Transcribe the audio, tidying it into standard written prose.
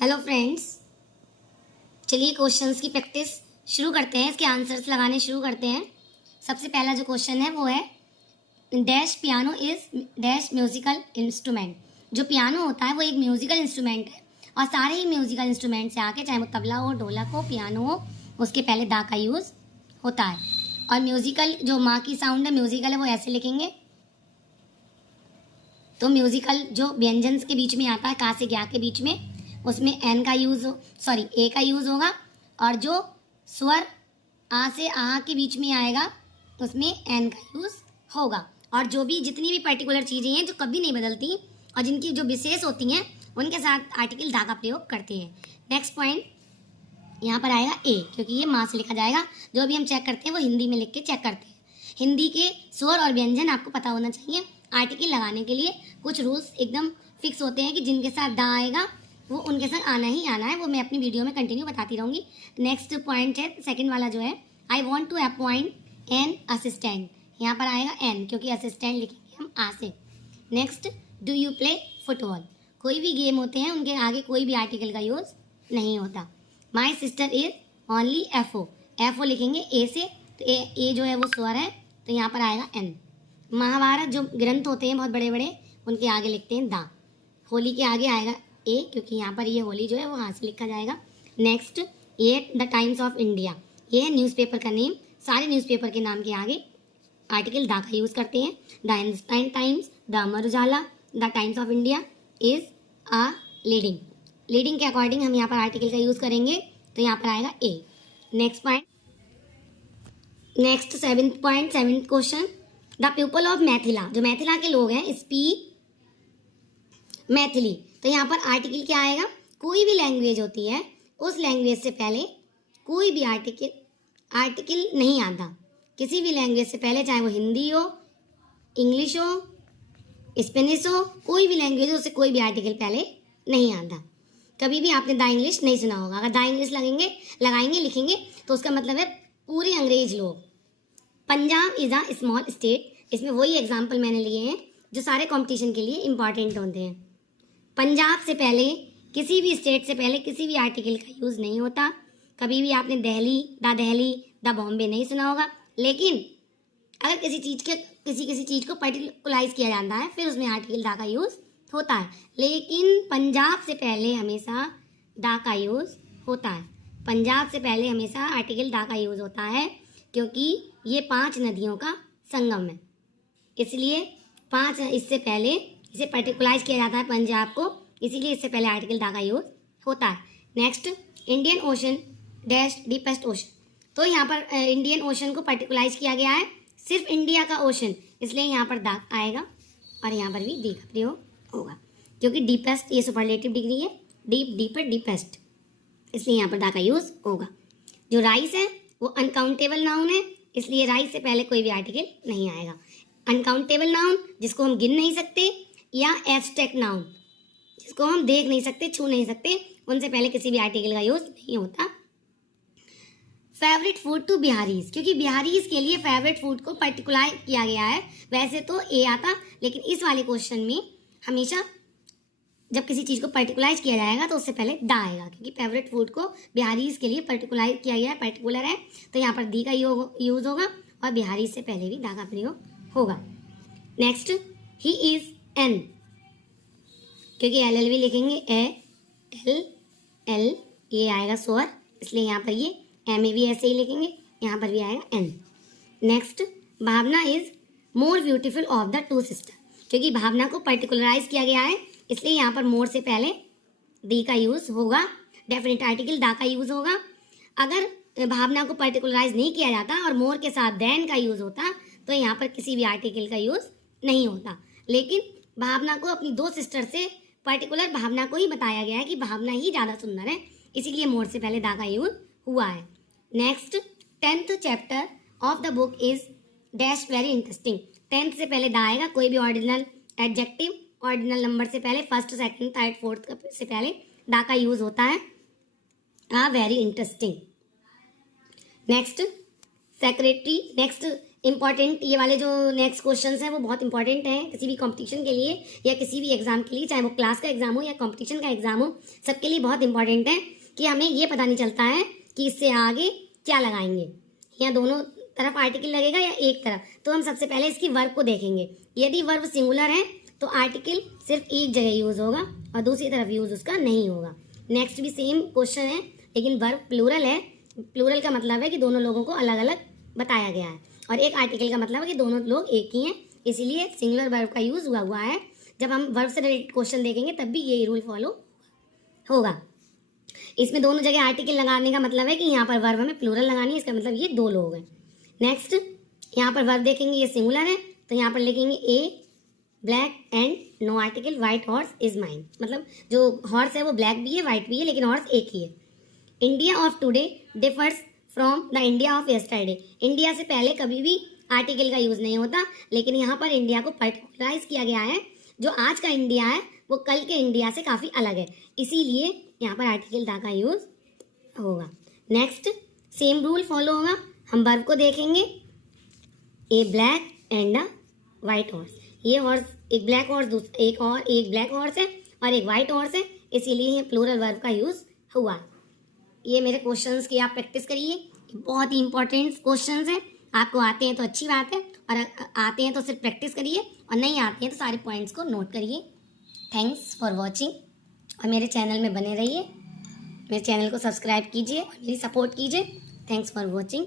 Hello friends, चलिए questions की practice शुरू करते हैं। इसके आंसर्स लगाने शुरू करते हैं। सबसे पहला जो क्वेश्चन है वो है dash piano is dash musical instrument. जो पियानो होता है वो एक म्यूजिकल इंस्ट्रूमेंट है और सारे ही म्यूजिकल इंस्ट्रूमेंट से आके, चाहे वो तबला हो, ढोलक हो, पियानो हो, उसके पहले दा का यूज़ होता है। और म्यूजिकल जो माँ की साउंड है, म्यूजिकल है, वो ऐसे लिखेंगे। तो म्यूजिकल जो व्यंजन के बीच में आता है, का से ज्ञा के बीच में, उसमें एन का यूज़ ए का यूज़ होगा। और जो स्वर आ से आ के बीच में आएगा उसमें एन का यूज़ होगा। और जो भी जितनी भी पर्टिकुलर चीज़ें हैं जो कभी नहीं बदलती और जिनकी जो विशेष होती हैं उनके साथ आर्टिकल दा का प्रयोग करते हैं। नेक्स्ट पॉइंट यहाँ पर आएगा ए, क्योंकि ये माँ से लिखा जाएगा। जो भी हम चेक करते हैं वो हिंदी में लिख के चेक करते हैं। हिंदी के स्वर और व्यंजन आपको पता होना चाहिए। आर्टिकल लगाने के लिए कुछ रूल्स एकदम फिक्स होते हैं कि जिनके साथ दा आएगा वो उनके साथ आना ही आना है। वो मैं अपनी वीडियो में कंटिन्यू बताती रहूँगी। नेक्स्ट पॉइंट है सेकंड वाला जो है, I want to appoint an assistant. यहाँ पर आएगा एन, क्योंकि असिस्टेंट लिखेंगे हम आ से। Next, do you play football. कोई भी गेम होते हैं उनके आगे कोई भी आर्टिकल का यूज़ नहीं होता। My sister is only F O लिखेंगे ए से, तो ए जो है वो स्वर है, तो यहाँ पर आएगा एन। महाभारत जो ग्रंथ होते हैं बहुत बड़े बड़े, उनके आगे लिखते हैं दा। होली के आगे आएगा ए, क्योंकि यहाँ पर ये होली जो है वो हाथ से लिखा जाएगा। नेक्स्ट, ये द टाइम्स ऑफ इंडिया, ये है न्यूज़पेपर का नेम। सारे न्यूज़पेपर के नाम के आगे आर्टिकल दा का यूज़ करते हैं। The Hindustan Times, the Amar Ujala, the Times of India is a leading. Leading के अकॉर्डिंग हम यहाँ पर आर्टिकल का यूज़ करेंगे, तो यहाँ पर आएगा a. Next point, next seventh question, the people of Mithila. जो मैथिला के लोग हैं स्पीक मैथिली। तो यहाँ पर आर्टिकल क्या आएगा, कोई भी लैंग्वेज होती है उस लैंग्वेज से पहले कोई भी आर्टिकल नहीं आता। किसी भी लैंग्वेज से पहले, चाहे वो हिंदी हो, इंग्लिश हो, स्पेनिश हो, कोई भी लैंग्वेज हो, उससे कोई भी आर्टिकल पहले नहीं आता। कभी भी आपने दा इंग्लिश नहीं सुना होगा। अगर दा इंग्लिश लगाएंगे लिखेंगे तो उसका मतलब है पूरे अंग्रेज लोग। Punjab is a small state, इसमें वही एग्जाम्पल मैंने लिए हैं जो सारे कॉम्पिटिशन के लिए इंपॉर्टेंट होते हैं। पंजाब से पहले, किसी भी स्टेट से पहले किसी भी आर्टिकल का यूज़ नहीं होता। कभी भी आपने दिल्ली, द बॉम्बे नहीं सुना होगा। लेकिन अगर किसी चीज़ को पर्टिकुलाइज किया जाता है फिर उसमें आर्टिकल दा का यूज़ होता है। लेकिन पंजाब से पहले हमेशा दा का यूज़ होता है। पंजाब से पहले हमेशा आर्टिकल दा का यूज़ होता है, क्योंकि ये 5 नदियों का संगम है। इसलिए इससे पहले इसे पर्टिकुलाइज किया जाता है पंजाब को, इसीलिए इससे पहले आर्टिकल दा का यूज़ होता है। Next, Indian ocean dash deepest ocean. तो यहाँ पर इंडियन ओशन को पर्टिकुलाइज किया गया है, सिर्फ इंडिया का ओशन, इसलिए यहाँ पर दा आएगा और यहाँ पर भी डी का प्रयोग होगा, क्योंकि डीपेस्ट ये सुपरलेटिव डिग्री है, डीपर डीपेस्ट, इसलिए यहाँ पर दा का यूज़ होगा। जो राइस है वो अनकाउंटेबल नाउन है, इसलिए राइस से पहले कोई भी आर्टिकल नहीं आएगा। अनकाउंटेबल नाउन जिसको हम गिन नहीं सकते, या एब्स्ट्रैक्ट नाउन जिसको हम देख नहीं सकते, छू नहीं सकते, उनसे पहले किसी भी आर्टिकल का यूज़ नहीं होता। फेवरेट फूड टू बिहारीज, क्योंकि बिहारीज के लिए फेवरेट फूड को पर्टिकुलाइज किया गया है। वैसे तो ए आता, लेकिन इस वाले क्वेश्चन में हमेशा जब किसी चीज़ को पर्टिकुलाइज किया जाएगा तो उससे पहले दा आएगा, क्योंकि फेवरेट फूड को बिहारीज के लिए पर्टिकुलाइज किया गया है, पर्टिकुलर है, तो यहाँ पर दी का यूज़ होगा और बिहारीज से पहले भी दा का प्रयोग होगा। नेक्स्ट, ही इज़ एन, क्योंकि एल भी लिखेंगे, एल ये आएगा स्वर, इसलिए यहाँ पर ये एम ए भी ऐसे ही लिखेंगे, यहाँ पर भी आएगा an. Next, Bhavna is more beautiful of the 2 sister, क्योंकि भावना को पर्टिकुलराइज किया गया है, इसलिए यहाँ पर मोर से पहले दी का यूज़ होगा, डेफिनेट आर्टिकल दा का यूज़ होगा। अगर भावना को पर्टिकुलराइज नहीं किया जाता और मोर के साथ देन का यूज़ होता तो यहाँ पर किसी भी आर्टिकल का यूज़ नहीं होता। लेकिन भावना को अपनी 2 सिस्टर से पर्टिकुलर भावना को ही बताया गया है कि भावना ही ज़्यादा सुंदर है, इसीलिए मोर से पहले दा का यूज़ हुआ है। Next, 10th chapter of the book is dash very interesting. 10th से पहले दा आएगा, कोई भी ऑर्डिनल एडजेक्टिव ऑर्डिनल नंबर से पहले, फर्स्ट, सेकंड, थर्ड, फोर्थ से पहले दा का यूज़ होता है। Very interesting. Next, secretary, next important ये वाले जो नेक्स्ट क्वेश्चंस हैं वो बहुत इंपॉर्टेंट हैं किसी भी कंपटीशन के लिए या किसी भी एग्जाम के लिए, चाहे वो क्लास का एग्जाम हो या कंपटीशन का एग्जाम हो, सबके लिए बहुत इंपॉर्टेंट है कि हमें ये पता नहीं चलता है कि इससे आगे क्या लगाएंगे, या दोनों तरफ आर्टिकल लगेगा या एक तरफ। तो हम सबसे पहले इसकी वर्ब को देखेंगे। यदि वर्ब सिंगुलर है तो आर्टिकल सिर्फ एक जगह यूज होगा और दूसरी तरफ यूज उसका नहीं होगा। नेक्स्ट भी सेम क्वेश्चन है, लेकिन वर्ब प्लूरल है। प्लूरल का मतलब है कि दोनों लोगों को अलग अलग बताया गया है, और एक आर्टिकल का मतलब है कि दोनों लोग एक ही हैं, इसीलिए सिंगुलर वर्ब का यूज हुआ है। जब हम वर्ब से रिलेटेड क्वेश्चन देखेंगे तब भी यही रूल फॉलो होगा। इसमें दोनों जगह आर्टिकल लगाने का मतलब है कि यहाँ पर वर्ब हमें प्लूरल लगानी है, इसका मतलब ये दो लोग हैं। नेक्स्ट यहाँ पर वर्ब देखेंगे, ये सिंगुलर है तो यहाँ पर लिखेंगे a black and no article white horse is mine, मतलब जो हॉर्स है वो ब्लैक भी है वाइट भी है, लेकिन हॉर्स एक ही है। India of today differs from the India of yesterday. India से पहले कभी भी आर्टिकल का यूज नहीं होता, लेकिन यहाँ पर इंडिया को पर्टिकुलराइज किया गया है। जो आज का इंडिया है वो कल के इंडिया से काफ़ी अलग है, इसीलिए यहाँ पर आर्टिकल दा का यूज होगा। नेक्स्ट सेम रूल फॉलो होगा। हम वर्ब को देखेंगे, a black and a white horse. ये हॉर्स एक ब्लैक हॉर्स एक ब्लैक हॉर्स है और एक वाइट हॉर्स है, इसीलिए ये प्लूरल वर्ब का यूज हुआ। ये मेरे क्वेश्चंस की आप प्रैक्टिस करिए, बहुत ही इंपॉर्टेंट क्वेश्चंस हैं। आपको आते हैं तो अच्छी बात है, और आते हैं तो सिर्फ प्रैक्टिस करिए, और नहीं आते हैं तो सारे पॉइंट्स को नोट करिए। थैंक्स फॉर वॉचिंग, और मेरे चैनल में बने रहिए। मेरे चैनल को सब्सक्राइब कीजिए और मेरी सपोर्ट कीजिए। Thanks for watching.